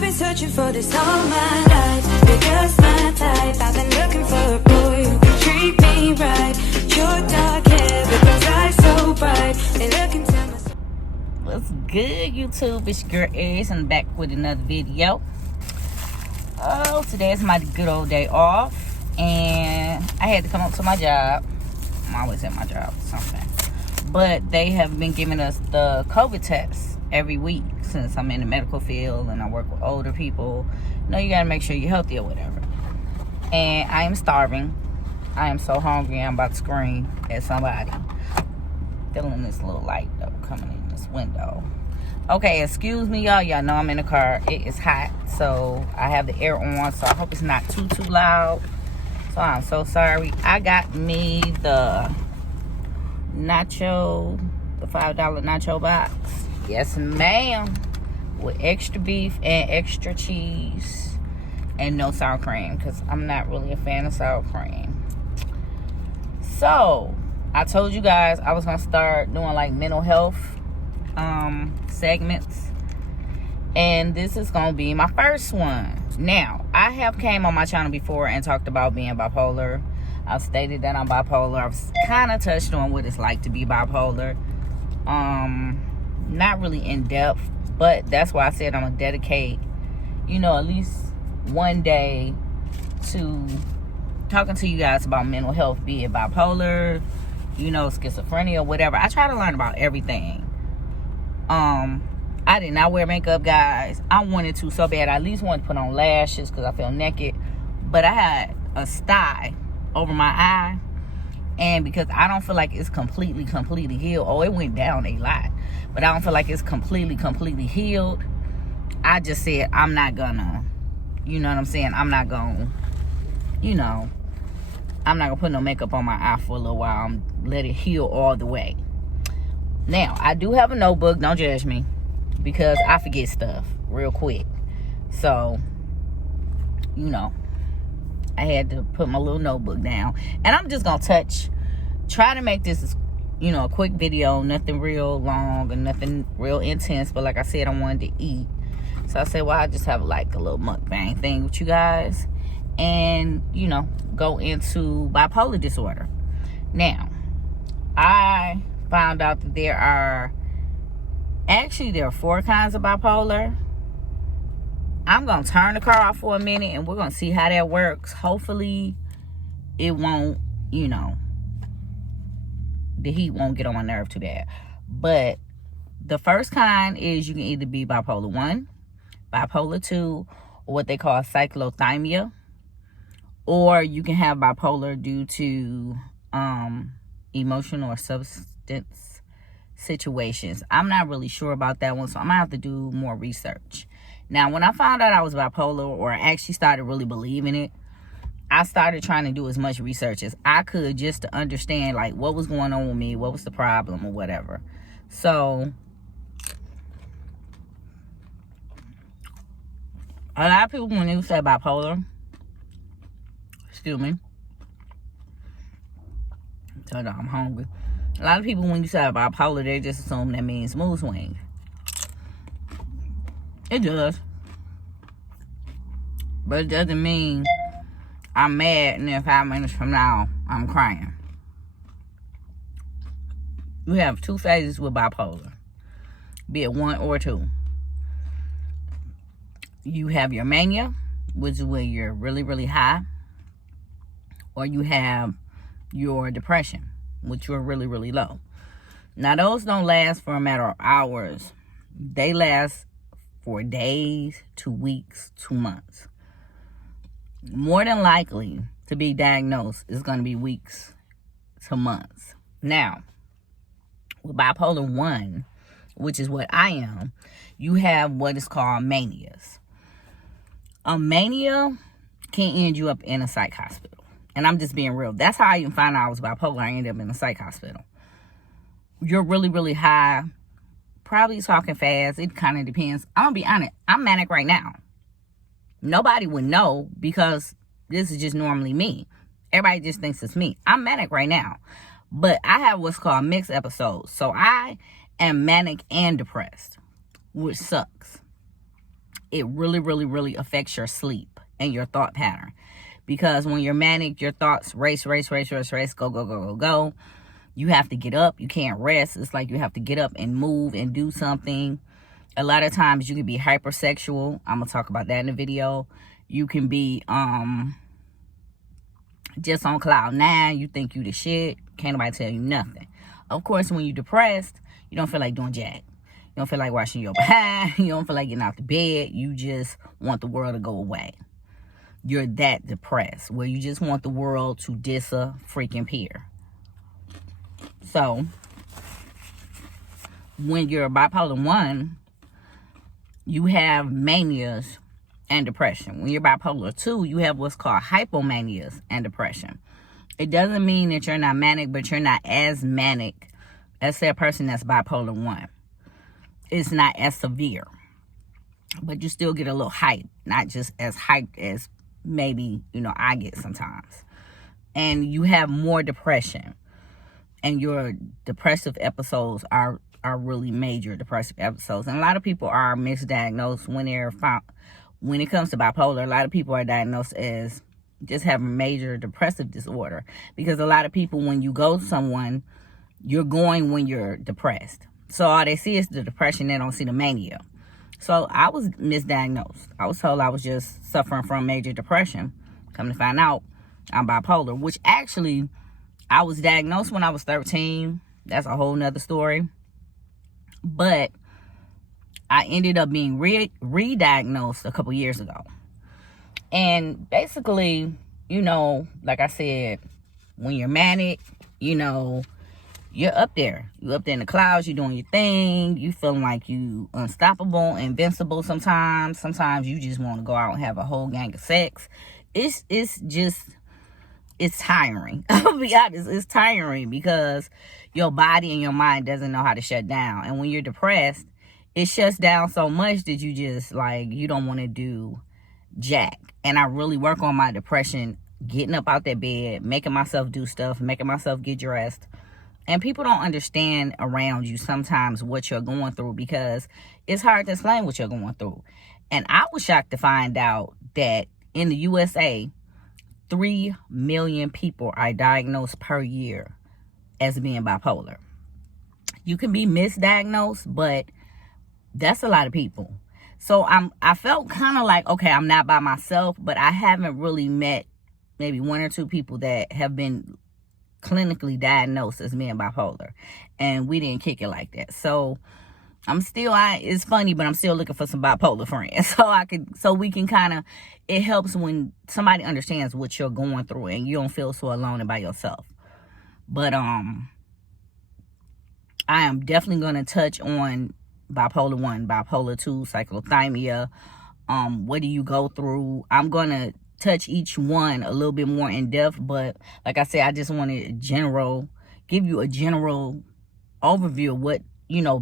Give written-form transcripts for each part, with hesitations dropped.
I've been searching for this all my life. You're just my type. I've been looking for a boy who can treat me right. Your dark hair, but those eyes so bright. They look into my soul. What's good, YouTube? It's your girl Aries. I'm back with another video. Oh, today is my good old day off, and I had to come up to my job. I'm always at my job or something, but they have been giving us the COVID test every week since I'm in the medical field and I work with older people. You know, you gotta make sure you're healthy or whatever. And I am starving. I am so hungry. I'm about to scream at somebody. Feeling this little light though coming in this window. Okay, excuse me, y'all. Y'all know I'm in the car. It is hot, so I have the air on, so I hope it's not too loud. So I'm so sorry. I got me the nacho, the $5 nacho box. Yes, ma'am. With extra beef and extra cheese and no sour cream, because I'm not really a fan of sour cream. So I told you guys I was gonna start doing like mental health segments, and this is gonna be my first one. Now, I have came on my channel before and talked about being bipolar. I've stated that I'm bipolar. I've kind of touched on what it's like to be bipolar. Not really in depth, but that's why I said I'm gonna dedicate, you know, at least one day to talking to you guys about mental health, be it bipolar, you know, schizophrenia, whatever. I try to learn about everything. I did not wear makeup, guys. I wanted to so bad. I at least wanted to put on lashes because I felt naked, but I had a sty over my eye, and because I don't feel like it's completely healed. Oh, it went down a lot, but I don't feel like it's completely healed. I just said I'm not gonna, you know what I'm saying, I'm not gonna, you know, I'm not gonna put no makeup on my eye for a little while. I'm let it heal all the way. Now, I do have a notebook. Don't judge me, because I forget stuff real quick. So, you know, I had to put my little notebook down. And I'm just going to try to make this, you know, a quick video. Nothing real long and nothing real intense. But like I said, I wanted to eat. So I said, well, I'll just have like a little mukbang thing with you guys. And, you know, go into bipolar disorder. Now, I found out that there are 4 kinds of bipolar. I'm gonna turn the car off for a minute and we're gonna see how that works. Hopefully it won't, you know, the heat won't get on my nerve too bad. But the first kind is you can either be bipolar 1, bipolar 2, or what they call cyclothymia, or you can have bipolar due to emotional or substance situations. I'm not really sure about that one, so I'm gonna have to do more research. Now, when I found out I was bipolar, or I actually started really believing it, I started trying to do as much research as I could just to understand like what was going on with me, what was the problem or whatever. So a lot of people, when they say bipolar, excuse me, so no, I'm hungry. A lot of people, when you say bipolar, they just assume that means mood swings. It does. But it doesn't mean I'm mad and then 5 minutes from now, I'm crying. You have 2 phases with bipolar, be it 1 or 2. You have your mania, which is where you're really high. Or you have your depression, which you're really low. Now, those don't last for a matter of hours. They last for days to weeks to months. More than likely to be diagnosed is going to be weeks to months. Now, with bipolar 1, which is what I am, you have what is called manias. A mania can end you up in a psych hospital. And I'm just being real. That's how I even found out I was bipolar. I ended up in a psych hospital. You're really high. Probably talking fast. It kind of depends. I'm going to be honest. I'm manic right now. Nobody would know because this is just normally me. Everybody just thinks it's me. I'm manic right now. But I have what's called mixed episodes. So I am manic and depressed, which sucks. it really affects your sleep and your thought pattern. Because when you're manic, your thoughts race, go. You have to get up. You can't rest. It's like you have to get up and move and do something. A lot of times you can be hypersexual. I'm going to talk about that in the video. You can be just on cloud nine. You think you the shit. Can't nobody tell you nothing. Of course, when you're depressed, you don't feel like doing jack. You don't feel like washing your behind. You don't feel like getting out the bed. You just want the world to go away. You're that depressed where you just want the world to disappear. So, when you're bipolar 1, you have manias and depression. When you're bipolar 2, you have what's called hypomanias and depression. It doesn't mean that you're not manic, but you're not as manic as, say, a person that's bipolar 1. It's not as severe. But you still get a little hype. Not just as hyped as maybe, I get sometimes. And you have more depression. And your depressive episodes are really major depressive episodes. And a lot of people are misdiagnosed when they're found. When it comes to bipolar, a lot of people are diagnosed as just having major depressive disorder. Because a lot of people, when you go to someone, you're going when you're depressed. So all they see is the depression. They don't see the mania. So I was misdiagnosed. I was told I was just suffering from major depression. Come to find out, I'm bipolar, which actually I was diagnosed when I was 13. That's a whole nother story. But I ended up being re-diagnosed a couple years ago. And basically, like I said, when you're manic, you're up there. You're up there in the clouds. You're doing your thing. You feeling like you unstoppable, invincible sometimes. Sometimes you just want to go out and have a whole gang of sex. It's tiring. I'll be honest. It's tiring because your body and your mind doesn't know how to shut down. And when you're depressed, it shuts down so much that you just, you don't want to do jack. And I really work on my depression, getting up out that bed, making myself do stuff, making myself get dressed. And people don't understand around you sometimes what you're going through because it's hard to explain what you're going through. And I was shocked to find out that in the USA, 3 million people are diagnosed per year as being bipolar. You can be misdiagnosed, but that's a lot of people. So I felt kind of like, okay, I'm not by myself, but I haven't really met maybe 1 or 2 people that have been clinically diagnosed as being bipolar, and we didn't kick it like that. So it's funny, but I'm still looking for some bipolar friends so we can kind of, it helps when somebody understands what you're going through and you don't feel so alone and by yourself. But I am definitely going to touch on bipolar 1, bipolar 2, cyclothymia. What do you go through? I'm going to touch each one a little bit more in depth, but like I said, I just wanted give you a general overview of what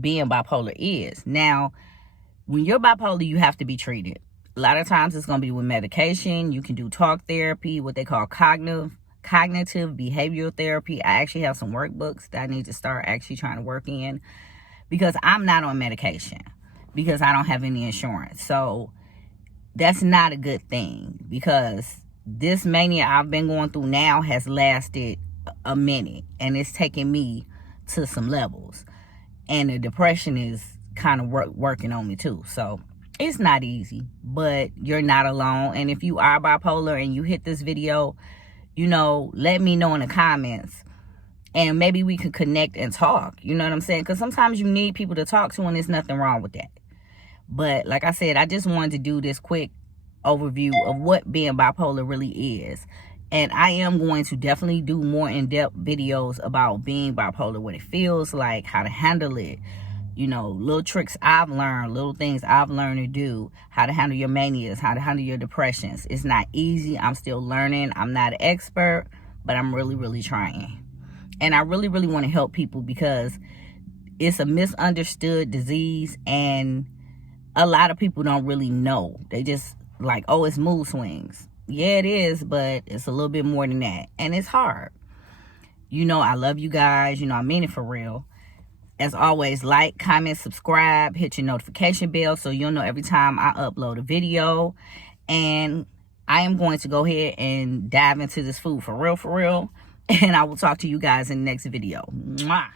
being bipolar is. Now, when you're bipolar, you have to be treated. A lot of times it's going to be with medication. You can do talk therapy, what they call cognitive behavioral therapy. I actually have some workbooks that I need to start actually trying to work in because I'm not on medication because I don't have any insurance. So that's not a good thing because this mania I've been going through now has lasted a minute and it's taken me to some levels. And the depression is kind of working on me too. So it's not easy, but you're not alone. And if you are bipolar and you hit this video, let me know in the comments and maybe we can connect and talk. You know what I'm saying? Because sometimes you need people to talk to and there's nothing wrong with that. But like I said, I just wanted to do this quick overview of what being bipolar really is. And I am going to definitely do more in-depth videos about being bipolar, what it feels like, how to handle it, little tricks I've learned, little things I've learned to do, how to handle your manias, how to handle your depressions. It's not easy. I'm still learning. I'm not an expert, but I'm really trying. And I really want to help people because it's a misunderstood disease and a lot of people don't really know. They just like, oh, it's mood swings. Yeah, it is, but it's a little bit more than that. And it's hard. I love you guys. I mean it for real. As always, like, comment, subscribe, hit your notification bell so you'll know every time I upload a video. And I am going to go ahead and dive into this food for real. And I will talk to you guys in the next video. Mwah.